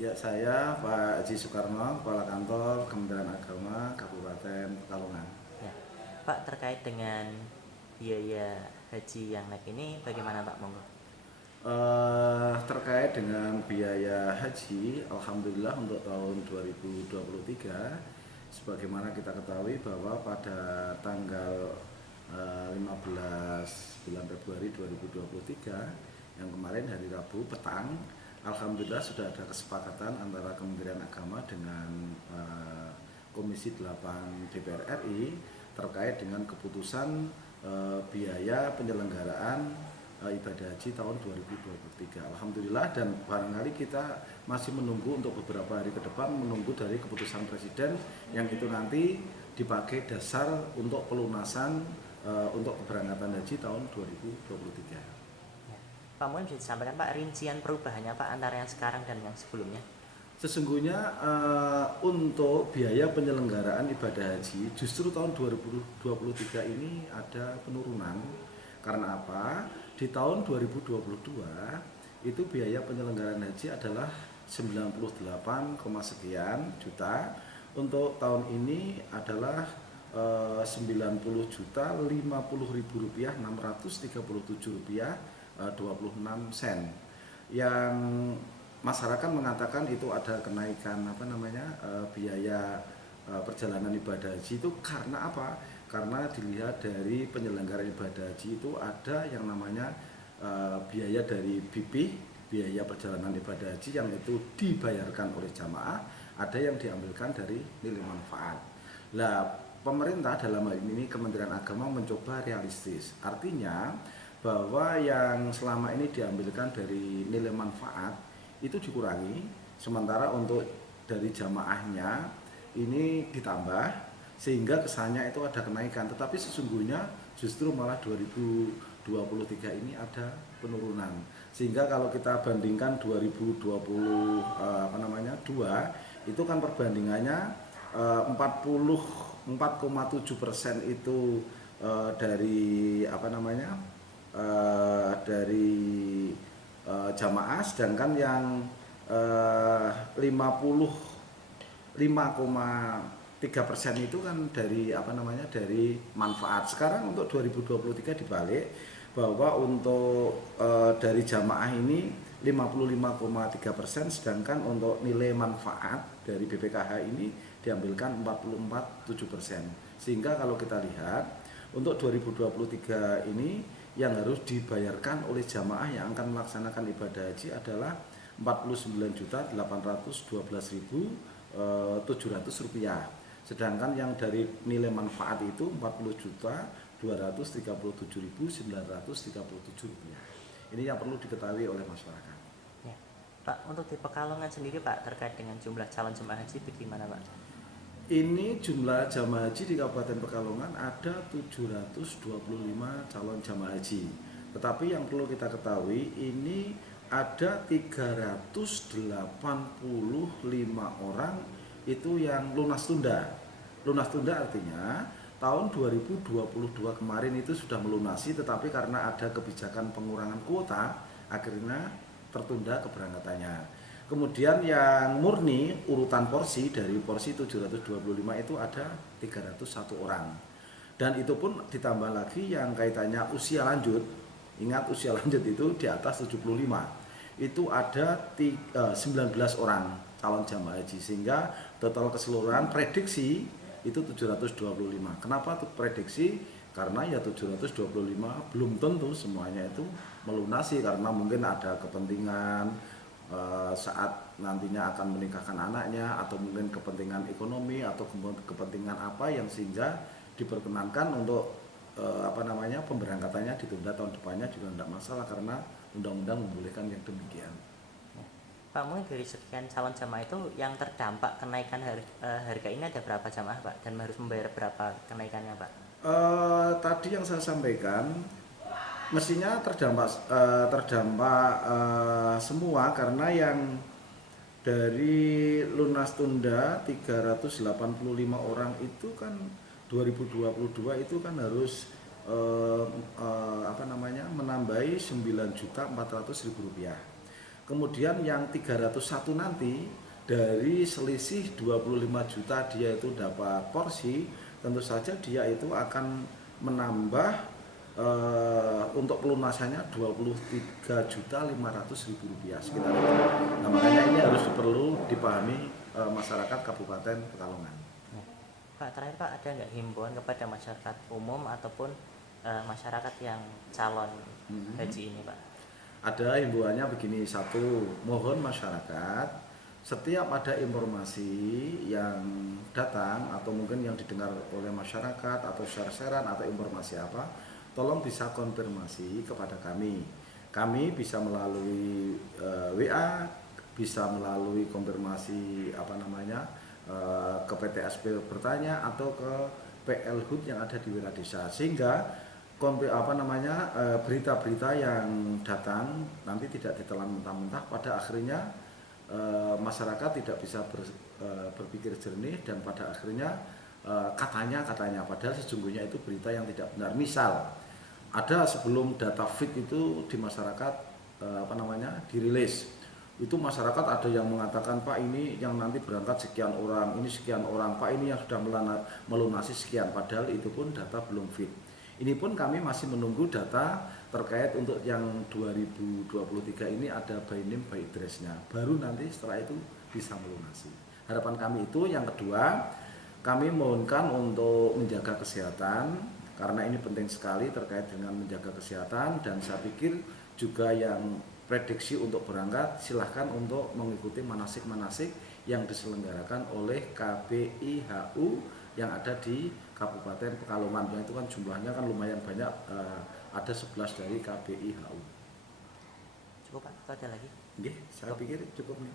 Ya, saya Pak Haji Soekarno, Kepala Kantor Kementerian Agama Kabupaten Pekalongan. Ya, Pak, terkait dengan biaya haji yang naik ini bagaimana Pak? Monggo. Terkait dengan biaya haji, alhamdulillah untuk tahun 2023, sebagaimana kita ketahui bahwa pada tanggal 15 bulan Februari 2023 yang kemarin hari Rabu petang, alhamdulillah sudah ada kesepakatan antara Kementerian Agama dengan Komisi 8 DPR RI terkait dengan keputusan biaya penyelenggaraan ibadah haji tahun 2023. Alhamdulillah, dan barangkali kita masih menunggu untuk beberapa hari ke depan, menunggu dari keputusan Presiden yang itu nanti dipakai dasar untuk pelunasan untuk keberangkatan haji tahun 2023. Ya. Pak, mungkin bisa disampaikan Pak rincian perubahannya Pak antara yang sekarang dan yang sebelumnya? Sesungguhnya untuk biaya penyelenggaraan ibadah haji justru tahun 2023 ini ada penurunan. Karena apa? Di tahun 2022 itu biaya penyelenggaraan haji adalah 98, sekian juta. Untuk tahun ini adalah 90 juta 50 ribu rupiah 637 rupiah 26 sen. Yang masyarakat mengatakan itu ada kenaikan biaya perjalanan ibadah haji itu karena apa? Karena dilihat dari penyelenggaraan ibadah haji itu ada yang namanya biaya dari BP, biaya perjalanan ibadah haji yang itu dibayarkan oleh jamaah, ada yang diambilkan dari nilai manfaat. Nah, pemerintah dalam hal ini Kementerian Agama mencoba realistis, artinya bahwa yang selama ini diambilkan dari nilai manfaat itu dikurangi, sementara untuk dari jamaahnya ini ditambah, sehingga kesannya itu ada kenaikan, tetapi sesungguhnya justru malah 2023 ini ada penurunan. Sehingga kalau kita bandingkan 2022 itu kan perbandingannya 44,7% itu dari jamaah, sedangkan yang 55,3% itu kan dari dari manfaat. Sekarang untuk 2023 dibalik, bahwa untuk dari jamaah ini 55,3%, sedangkan untuk nilai manfaat dari BPKH ini diambilkan 44,7%. Sehingga kalau kita lihat untuk 2023 ini yang harus dibayarkan oleh jamaah yang akan melaksanakan ibadah haji adalah 49.812.700 rupiah. Sedangkan yang dari nilai manfaat itu 40.237.937 rupiah. Ini yang perlu diketahui oleh masyarakat. Ya. Pak, untuk di Pekalongan sendiri Pak terkait dengan jumlah calon jemaah haji bagaimana Pak? Ini jumlah jamaah haji di Kabupaten Pekalongan ada 725 calon jamaah haji. Tetapi yang perlu kita ketahui, ini ada 385 orang itu yang lunas tunda. Lunas tunda artinya tahun 2022 kemarin itu sudah melunasi, tetapi karena ada kebijakan pengurangan kuota akhirnya tertunda keberangkatannya. Kemudian yang murni urutan porsi, dari porsi 725 itu ada 301 orang. Dan itu pun ditambah lagi yang kaitannya usia lanjut. Ingat, usia lanjut itu di atas 75. Itu ada 19 orang calon jamaah haji, sehingga total keseluruhan prediksi itu 725. Kenapa tuh prediksi? Karena ya 725 belum tentu semuanya itu melunasi, karena mungkin ada kepentingan saat nantinya akan menikahkan anaknya, atau mungkin kepentingan ekonomi, atau kepentingan apa yang sehingga diperkenankan untuk pemberangkatannya ditunda tahun depannya juga tidak masalah, karena undang-undang membolehkan yang demikian. Ya. Pak, mungkin dari sekian calon jamaah itu yang terdampak kenaikan harga ini ada berapa jamaah Pak, dan harus membayar berapa kenaikannya Pak? Tadi yang saya sampaikan mestinya terdampak semua, karena yang dari lunas tunda 385 orang itu kan 2022 itu kan harus menambahi 9.400.000 rupiah. Kemudian yang 301 nanti dari selisih 25 juta dia itu dapat porsi, tentu saja dia itu akan menambah untuk pelunasannya 23.500.000 rupiah sekitar itu. Nah, makanya ini harus perlu dipahami masyarakat Kabupaten Pekalongan. Ya. Pak, terakhir Pak, ada nggak himbauan kepada masyarakat umum ataupun masyarakat yang calon haji ini Pak? Ada himbauannya begini, satu, mohon masyarakat setiap ada informasi yang datang atau mungkin yang didengar oleh masyarakat atau share-sharean atau informasi apa, tolong bisa konfirmasi kepada kami. Kami bisa melalui WA, bisa melalui konfirmasi ke PTSP bertanya atau ke PL HUT yang ada di Wiradesa, sehingga berita-berita yang datang nanti tidak ditelan mentah-mentah, pada akhirnya masyarakat tidak bisa berpikir jernih dan pada akhirnya katanya padahal sesungguhnya itu berita yang tidak benar. Misal ada sebelum data fit itu di masyarakat dirilis, itu masyarakat ada yang mengatakan, Pak ini yang nanti berangkat sekian orang, ini sekian orang, Pak ini yang sudah melunasi sekian, padahal itu pun data belum fit. Ini pun kami masih menunggu data terkait untuk yang 2023 ini ada by name by address-nya. Baru nanti setelah itu bisa melunasi. Harapan kami itu. Yang kedua, kami mohonkan untuk menjaga kesehatan, karena ini penting sekali terkait dengan menjaga kesehatan, dan saya pikir juga yang prediksi untuk berangkat silahkan untuk mengikuti manasik-manasik yang diselenggarakan oleh KBIHU yang ada di Kabupaten Pekalongan. Yang itu kan jumlahnya kan lumayan banyak, ada 11 dari KBIHU. Cukup Pak, atau ada lagi? Oke, saya pikir cukup nih.